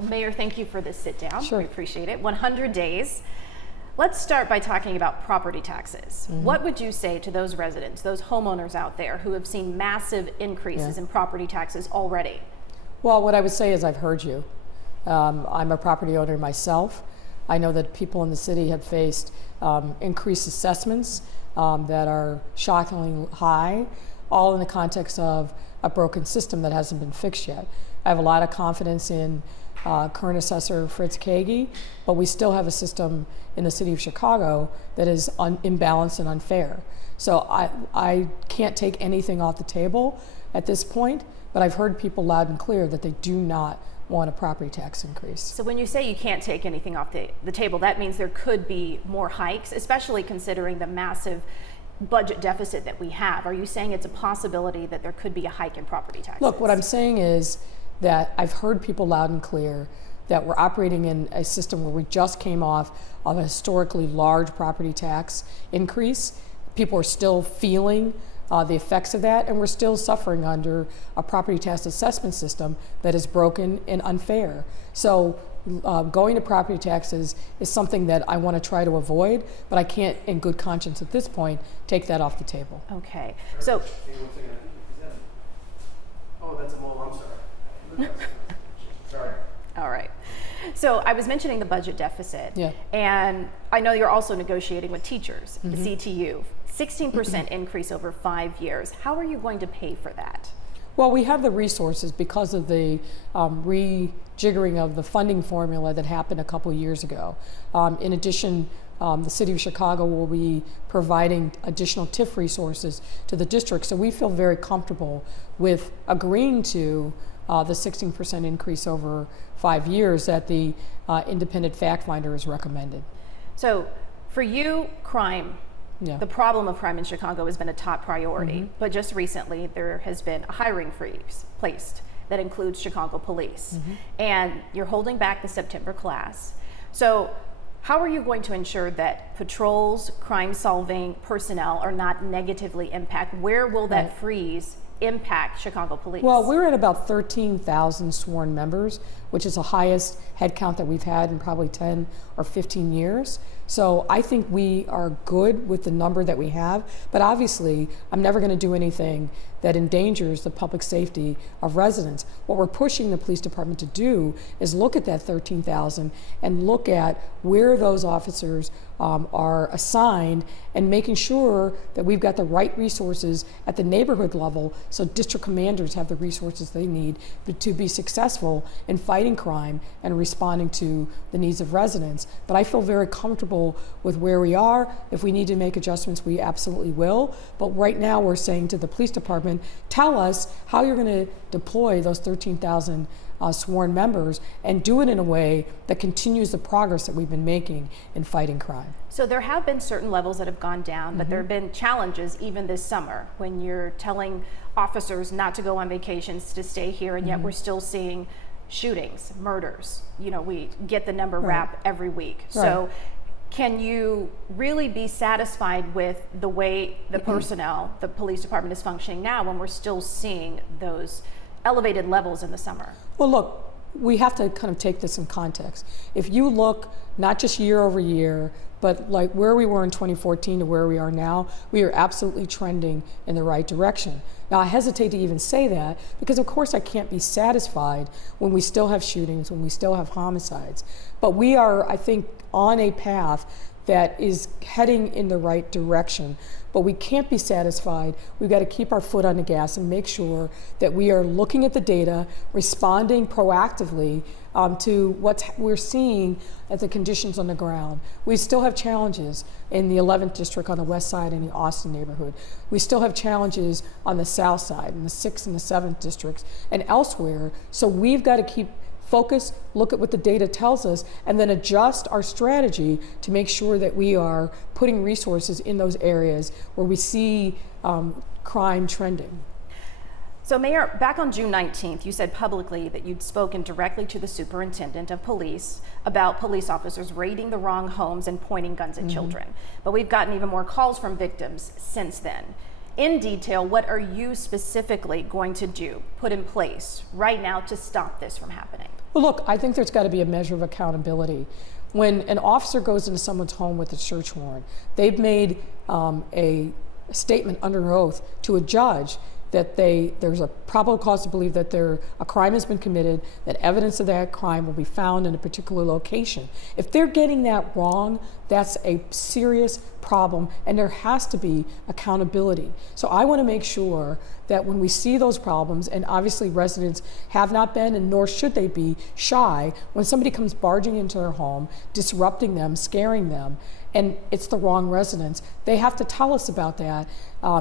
Well, Mayor, thank you for this sit down. Sure. We appreciate it. 100 days. Let's start by talking about property taxes. What would you say to those residents, those homeowners out there who have seen massive increases in property taxes already? Well, what I would say is I've heard you. I'm a property owner myself. I know that people in the city have faced increased assessments that are shockingly high, all in the context of a broken system that hasn't been fixed yet. I have a lot of confidence in current assessor Fritz Kagi, but we still have a system in the city of Chicago that is imbalanced and unfair. So I can't take anything off the table at this point, but I've heard people loud and clear that they do not want a property tax increase. So when you say you can't take anything off the table, that means there could be more hikes, especially considering the massive budget deficit that we have. Are you saying it's a possibility that there could be a hike in property taxes? Look, what I'm saying is that I've heard people loud and clear that we're operating in a system where we just came off of a historically large property tax increase. People are still feeling the effects of that, and we're still suffering under a property tax assessment system that is broken and unfair. So going to property taxes is something that I want to try to avoid, but I can't in good conscience at this point take that off the table. Okay, so. Oh, that's a mole, I'm sorry. Sorry. All right. So I was mentioning the budget deficit, Yeah. and I know you're also negotiating with teachers, the CTU, 16% increase over 5 years. How are you going to pay for that? Well, we have the resources because of the rejiggering of the funding formula that happened a couple years ago. In addition, the City of Chicago will be providing additional TIF resources to the district, so we feel very comfortable with agreeing to the 16% increase over 5 years that the independent fact finder has recommended. So for you, crime, the problem of crime in Chicago has been a top priority, but just recently there has been a hiring freeze placed that includes Chicago police, and you're holding back the September class. So how are you going to ensure that patrols, crime-solving personnel are not negatively impacted? Where will that freeze impact Chicago police? Well, we're at about 13,000 sworn members, which is the highest head count that we've had in probably 10 or 15 years. So I think we are good with the number that we have, but obviously I'm never going to do anything that endangers the public safety of residents. What we're pushing the police department to do is look at that 13,000 and look at where those officers are assigned and making sure that we've got the right resources at the neighborhood level so district commanders have the resources they need to be successful in fighting crime and responding to the needs of residents. But I feel very comfortable with where we are. If we need to make adjustments, we absolutely will. But right now we're saying to the police department, tell us how you're going to deploy those 13,000 sworn members and do it in a way that continues the progress that we've been making in fighting crime. So there have been certain levels that have gone down, but there have been challenges even this summer when you're telling officers not to go on vacations, to stay here, and yet we're still seeing shootings, murders. You know, we get the number wrap every week. So can you really be satisfied with the way the personnel, the police department is functioning now when we're still seeing those elevated levels in the summer? Well, look, we have to kind of take this in context. If you look not just year over year, but like where we were in 2014 to where we are now, we are absolutely trending in the right direction. Now, I hesitate to even say that because, of course, I can't be satisfied when we still have shootings, when we still have homicides. But we are, I think, on a path that is heading in the right direction. But we can't be satisfied. We've got to keep our foot on the gas and make sure that we are looking at the data, responding proactively to what we're seeing at the conditions on the ground. We still have challenges in the 11th district on the west side in the Austin neighborhood. We still have challenges on the south side in the 6th and the 7th districts and elsewhere. So we've got to keep focus, look at what the data tells us, and then adjust our strategy to make sure that we are putting resources in those areas where we see crime trending. So Mayor, back on June 19th, you said publicly that you'd spoken directly to the superintendent of police about police officers raiding the wrong homes and pointing guns at children. But we've gotten even more calls from victims since then. In detail, what are you specifically going to do, put in place right now to stop this from happening? Well, look, I think there's got to be a measure of accountability. When an officer goes into someone's home with a search warrant, they've made a statement under oath to a judge that there's a probable cause to believe that a crime has been committed, that evidence of that crime will be found in a particular location. If they're getting that wrong, that's a serious problem, and there has to be accountability. So I want to make sure that when we see those problems, and obviously residents have not been, and nor should they be, shy, when somebody comes barging into their home, disrupting them, scaring them, and it's the wrong residents, they have to tell us about that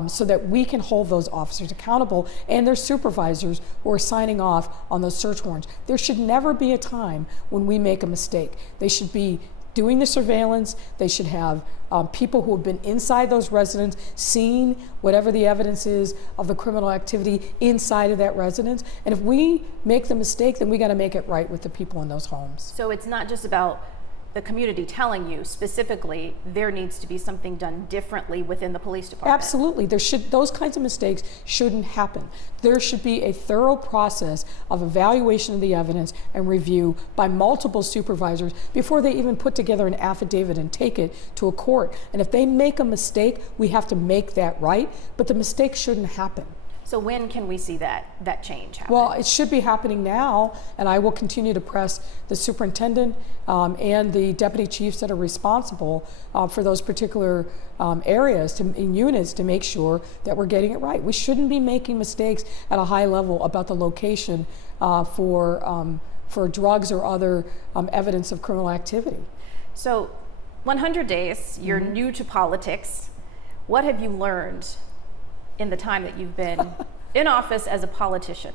so that we can hold those officers accountable and their supervisors who are signing off on those search warrants. There should never be a time when we make a mistake. They should be doing the surveillance. They should have people who have been inside those residents, seeing whatever the evidence is of the criminal activity inside of that residence. And if we make the mistake, then we got to make it right with the people in those homes. So it's not just about the community telling you specifically there needs to be something done differently within the police department. Absolutely. Those kinds of mistakes shouldn't happen. There should be a thorough process of evaluation of the evidence and review by multiple supervisors before they even put together an affidavit and take it to a court. And if they make a mistake, we have to make that right, but the mistake shouldn't happen. So when can we see that change happen? Well, it should be happening now, and I will continue to press the superintendent and the deputy chiefs that are responsible for those particular areas in units to make sure that we're getting it right. We shouldn't be making mistakes at a high level about the location for drugs or other evidence of criminal activity. So 100 days, you're new to politics. What have you learned in the time that you've been in office as a politician?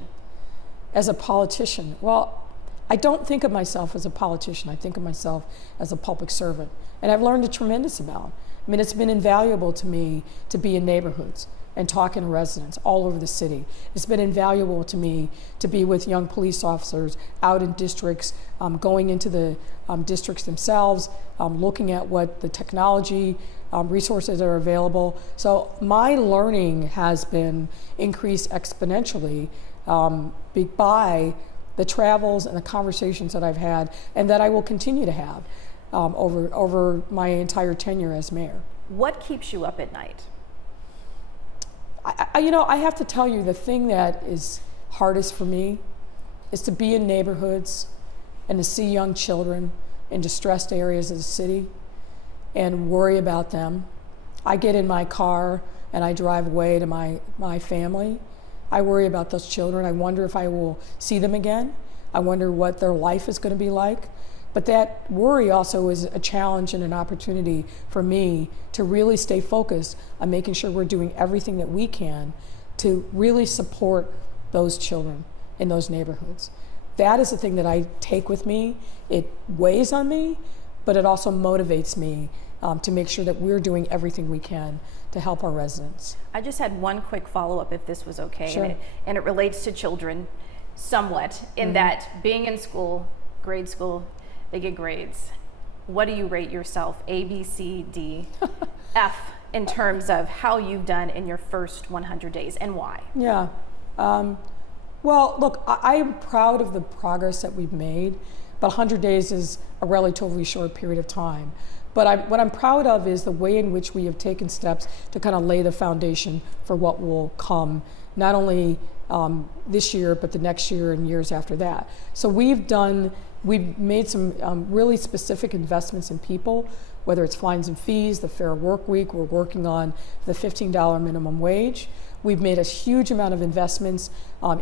As a politician, well, I don't think of myself as a politician. I think of myself as a public servant. And I've learned a tremendous amount. I mean, it's been invaluable to me to be in neighborhoods and talking to residents all over the city. It's been invaluable to me to be with young police officers out in districts, going into the districts themselves, looking at what the technology resources that are available. So my learning has been increased exponentially by the travels and the conversations that I've had and that I will continue to have over my entire tenure as mayor. What keeps you up at night? I have to tell you, the thing that is hardest for me is to be in neighborhoods and to see young children in distressed areas of the city and worry about them. I get in my car and I drive away to my family. I worry about those children. I wonder if I will see them again. I wonder what their life is going to be like. But that worry also is a challenge and an opportunity for me to really stay focused on making sure we're doing everything that we can to really support those children in those neighborhoods. That is the thing that I take with me. It weighs on me, but it also motivates me to make sure that we're doing everything we can to help our residents. I just had one quick follow-up, if this was okay. Sure. And it relates to children somewhat, in that being in school, grade school, they get grades. What do you rate yourself, A, B, C, D, F, in terms of how you've done in your first 100 days and why? Yeah. Well, look, I am proud of the progress that we've made, but 100 days is a relatively short period of time. But what I'm proud of is the way in which we have taken steps to kind of lay the foundation for what will come, not only this year, but the next year and years after that. So we've made some really specific investments in people, whether it's fines and fees, the Fair Work Week. We're working on the $15 minimum wage. We've made a huge amount of investments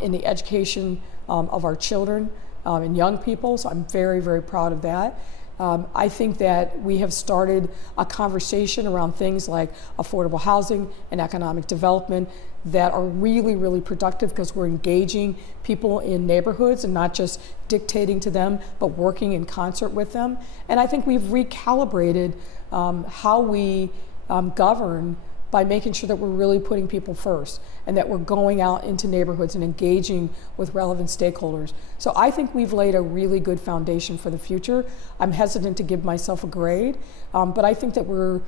in the education of our children and young people, so I'm very, very proud of that. I think that we have started a conversation around things like affordable housing and economic development that are really, really productive because we're engaging people in neighborhoods and not just dictating to them, but working in concert with them. And I think we've recalibrated how we govern by making sure that we're really putting people first and that we're going out into neighborhoods and engaging with relevant stakeholders. So I think we've laid a really good foundation for the future. I'm hesitant to give myself a grade, but I think that we're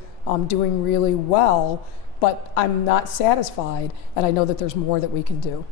doing really well, but I'm not satisfied, and I know that there's more that we can do.